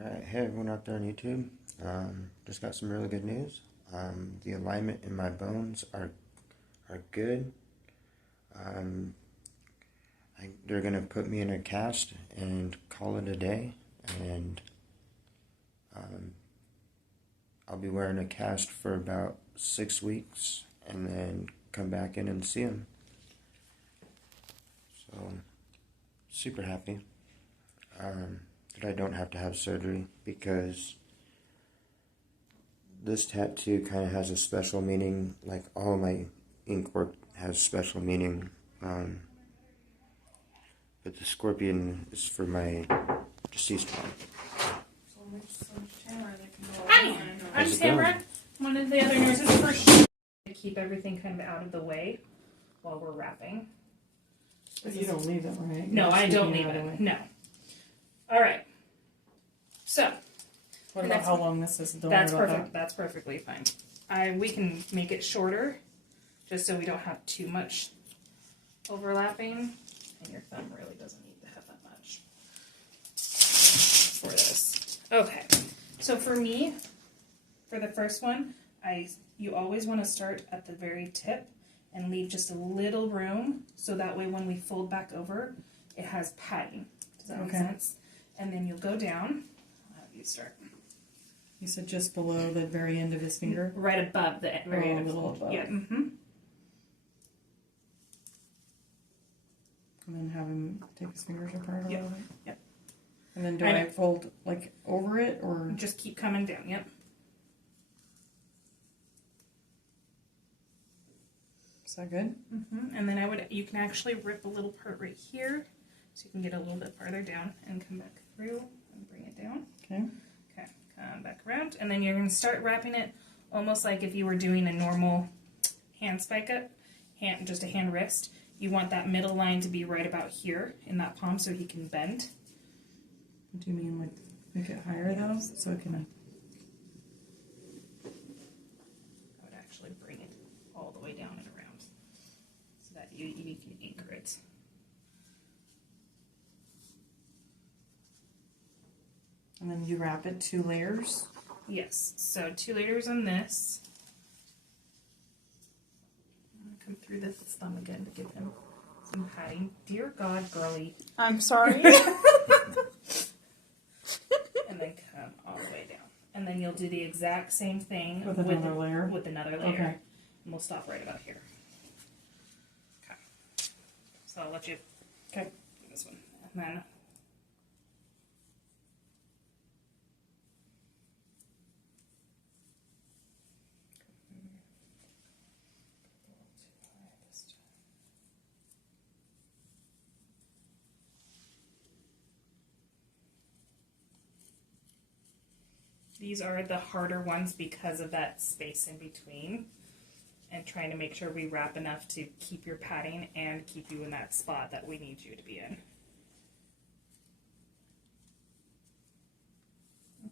Alright, hey everyone out there on YouTube. Just got some really good news. The alignment in my bones are good. They're gonna put me in a cast and call it a day, and I'll be wearing a cast for about 6 weeks, and then come back in and see them. So, super happy that I don't have to have surgery, because this tattoo kind of has a special meaning. Like all my ink work has special meaning, but the scorpion is for my deceased mom. Hi, I'm Tamara, one of the other nurses for to keep everything kind of out of the way while we're wrapping. But you don't leave it, right? No, I don't leave it. No. All right. So. What about how long this is? That's perfect. That's perfectly fine. We can make it shorter, just so we don't have too much overlapping. And your thumb really doesn't need to have that much for this. Okay. So for me, for the first one, you always want to start at the very tip and leave just a little room, so that way when we fold back over, it has padding. Does that make sense? And then you'll go down. I'll have you start. You said just below the very end of his finger? Right above the very end. A little above. Yeah. Mm-hmm. And then have him take his fingers apart a little bit? Yep. And then do I fold like over it, or? Just keep coming down, yep. Is that good? Mm-hmm. And then you can actually rip a little part right here, so you can get a little bit farther down and come back through and bring it down. Okay. Okay, come back around, and then you're going to start wrapping it almost like if you were doing a normal hand spike up, just a hand wrist. You want that middle line to be right about here in that palm so he can bend. Do you mean like make it higher though, so it can? I would actually bring it all the way down and around, so that you can anchor it. And then you wrap it 2 layers? Yes, so 2 layers on this. I'm going to come through this thumb again to give him some padding. Dear God, girly. I'm sorry. And then come all the way down. And then you'll do the exact same thing with another layer? With another layer. Okay. And we'll stop right about here. Okay. So I'll let you do this one. And then these are the harder ones because of that space in between, and trying to make sure we wrap enough to keep your padding and keep you in that spot that we need you to be in.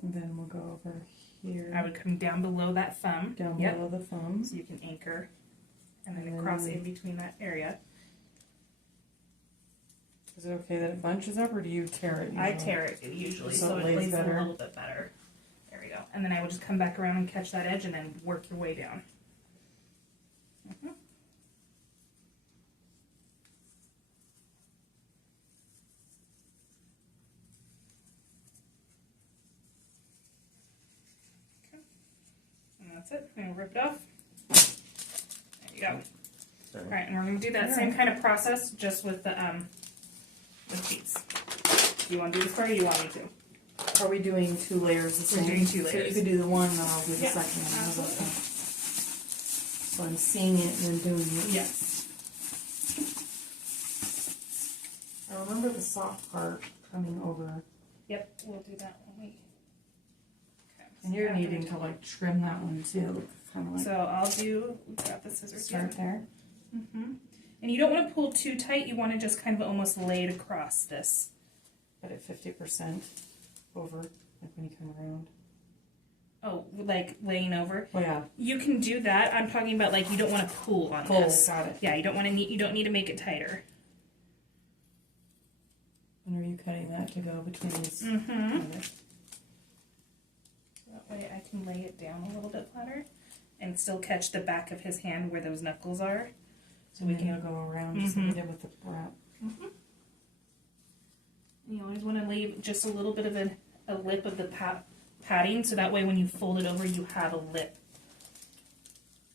And then we'll go over here. I would come down below that thumb. Down below the thumb. So you can anchor, and then across in between that area. Is it okay that it bunches up, or do you tear it usually? I tear it usually, so it lays lays better. a little bit better. There we go. And then I would just come back around and catch that edge and then work your way down. Mm-hmm. Okay. And that's it. I'm going to rip it off. There you go. Sorry. Alright, and we're going to do that same kind of process just with the beads. Do you want to do this part, or do you want me to? Are we doing 2 layers the same? We're doing 2 layers. So you could do the one, and then I'll do the Yeah, second one. How's that absolutely. sound? So I'm seeing it and then doing it. Yes. I remember the soft part coming over. Yep, we'll do that when we... Okay. And you're needing to like trim that one too. Kind of like So I'll grab the scissors here. start there. Mm-hmm. And you don't want to pull too tight, you want to just kind of almost lay it across this. But at 50% over, like when you come around. Oh, like laying over? Oh yeah. You can do that. I'm talking about like you don't want to pull on this. Got it. Yeah, you don't need to make it tighter. And are you cutting that to go between these? Mm-hmm. Got it. can lay it down a little bit flatter and still catch the back of his hand where those knuckles are. So we can go around just like we did with the wrap. You always want to leave just a little bit of a lip of the padding, so that way when you fold it over, you have a lip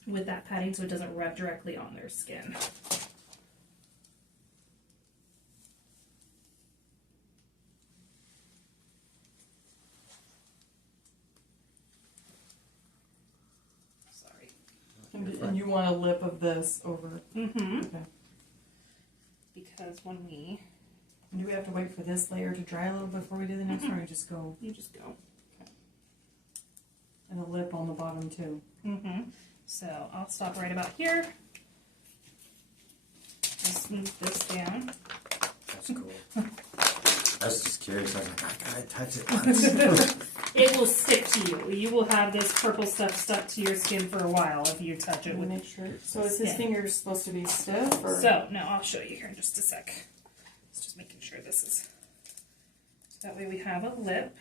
with that padding so it doesn't rub directly on their skin. Sorry. And you want a lip of this over. Mm-hmm. Okay. Because when we... Do we have to wait for this layer to dry a little before we do the next one, or just go? You just go. And a lip on the bottom too. Mm-hmm. So I'll stop right about here. Just smooth this down. That's cool. I was just curious. I was like, I gotta touch it once. It will stick to you. You will have this purple stuff stuck to your skin for a while if you touch it with. Make sure. So is his skin. fingers supposed to be stiff? Or? So no, I'll show you here in just a sec. Just making sure this is. That way we have a lip.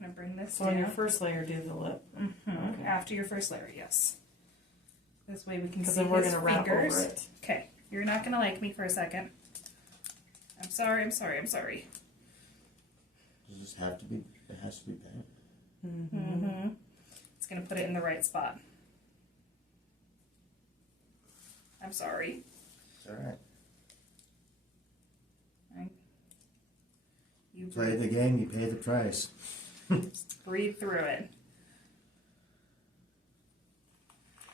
I'm gonna bring this So down. on your first layer, do the lip. Mhm. Okay. After your first layer, yes. This way we can Because see then we're his gonna wrap fingers. over it. Okay, you're not gonna like me for a second. I'm sorry. I'm sorry. I'm sorry. Does this have to be? It has to be bent. Mm-hmm. It's gonna put it in the right spot. I'm sorry. It's all right. You Play the game, you pay the price. breathe through it.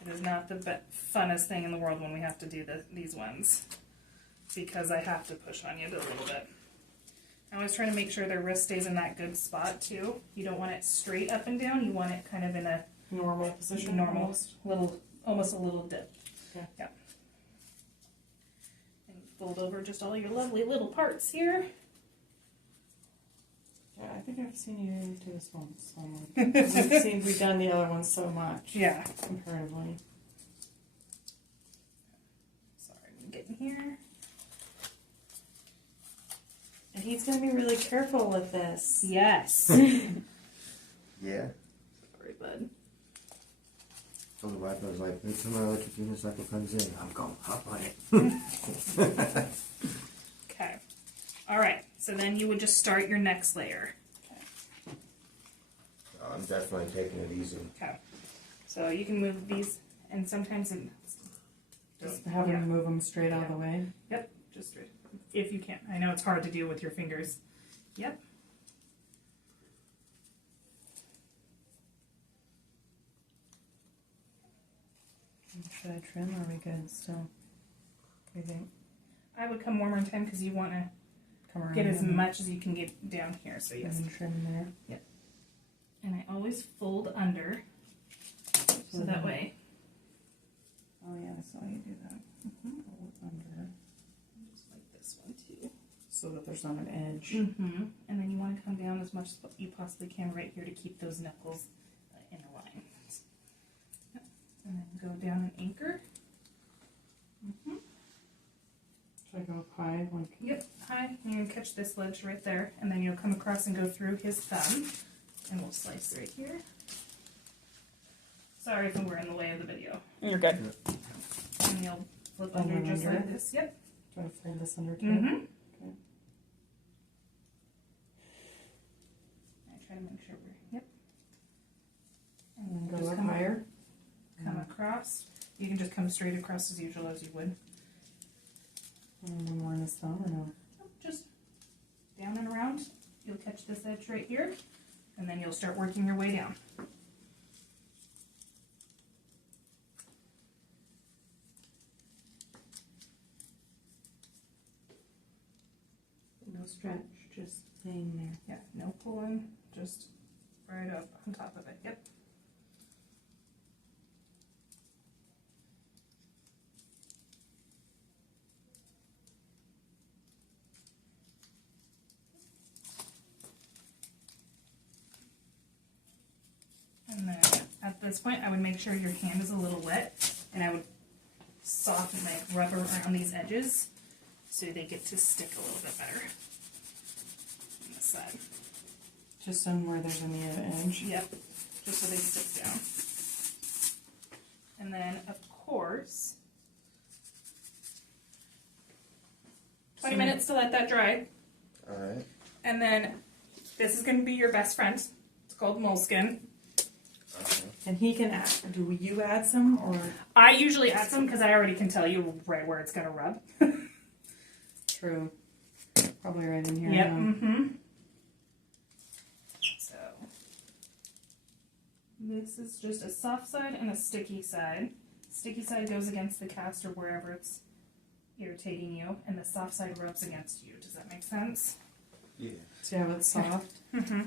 It is not the funnest thing in the world when we have to do these ones, because I have to push on you a little bit. I always try to make sure their wrist stays in that good spot too. You don't want it straight up and down. You want it kind of in a Normal position. normal, almost. almost a little dip. Okay. Yeah. And fold over just all your lovely little parts here. Yeah, I think I've seen you do this one so much. We've done the other ones so much. Yeah. Comparatively. Sorry, I'm getting here. And he's going to be really careful with this. Yes. Yeah. Sorry, bud. Told the wife, I was like, wait till my electric unicycle comes in. I'm going to hop on it. Okay. All right. So then you would just start your next layer. Oh, I'm definitely taking it easy. Okay. So you can move these, and sometimes Just have him move them straight out of the way. Yep. Just if you can. I know it's hard to do with your fingers. Yep. Should I trim or are we good still? What do you think? I would come warmer in time because you want to Come around get as and- much as you can get down here. So yes. and trim there. And I always fold under, so that way. Oh yeah, I saw you do that. Fold under. Just like this one too. So that there's not an edge. Mm-hmm. And then you want to come down as much as you possibly can right here to keep those knuckles in a line. Yep. And then go down and anchor. Mm-hmm. Should I go up high? Like, Yep, high. And you're going to catch this ledge right there. And then you'll come across and go through his thumb. And we'll slice right here. Sorry if we're in the way of the video. you're good. And you'll flip Under under just under. like this. Yep. Do I fold this under too? Mm-hmm. Okay. I try to make sure we're, yep. And then just go up come higher. Come across. You can just come straight across as usual as you would. And then more on this thumb or no? Just down and around. You'll catch this edge right here. And then you'll start working your way down. No stretch, just Laying there. yeah, no pulling, just right up on top of it. Yep. And then at this point, I would make sure your hand is a little wet, and I would soften, like rub around these edges so they get to stick a little bit better on this side. Just somewhere there's a near edge. Yep, just so they stick down. And then, of course, 20 minutes to let that dry. Alright. And then, this is going to be your best friend. It's called Moleskin. And he can add, do you add some or? I usually add some because I already can tell you right where it's going to rub. True. Probably right in here. Yep, Huh? mm-hmm. So, this is just a soft side and a sticky side. Sticky side goes against the cast or wherever it's irritating you, and the soft side rubs against you. Does that make sense? Yeah. See how it's soft? Mm-hmm.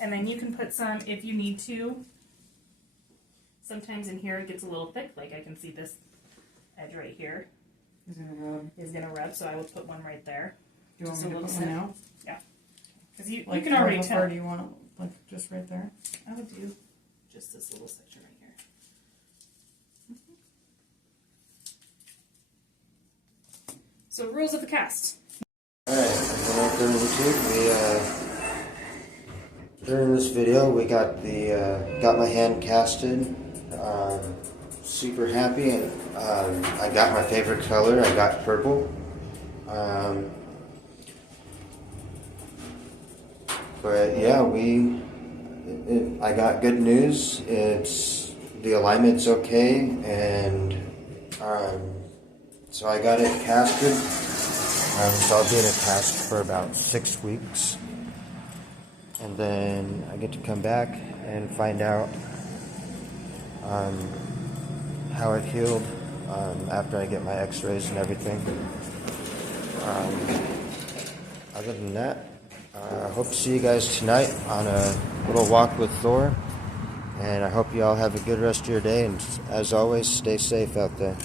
And then you can put some if you need to. Sometimes in here it gets a little thick, like I can see this edge right here He's gonna rub. is going to rub, so I will put one right there. Do you want Just me a to put little one out? Because you Like can already how far tell. do you want it? Like just right there? I would do just this little section right here. So rules of the cast. Alright, during YouTube, during this video, we got got my hand casted. Super happy, and I got my favorite color. I got purple. But yeah, I got good news. The alignment's okay, and so I got it casted. So I'll be in a cast for about 6 weeks, and then I get to come back and find out how it healed after I get my x-rays and everything. Other than that, I hope to see you guys tonight on a little walk with Thor, and I hope you all have a good rest of your day, and as always, stay safe out there.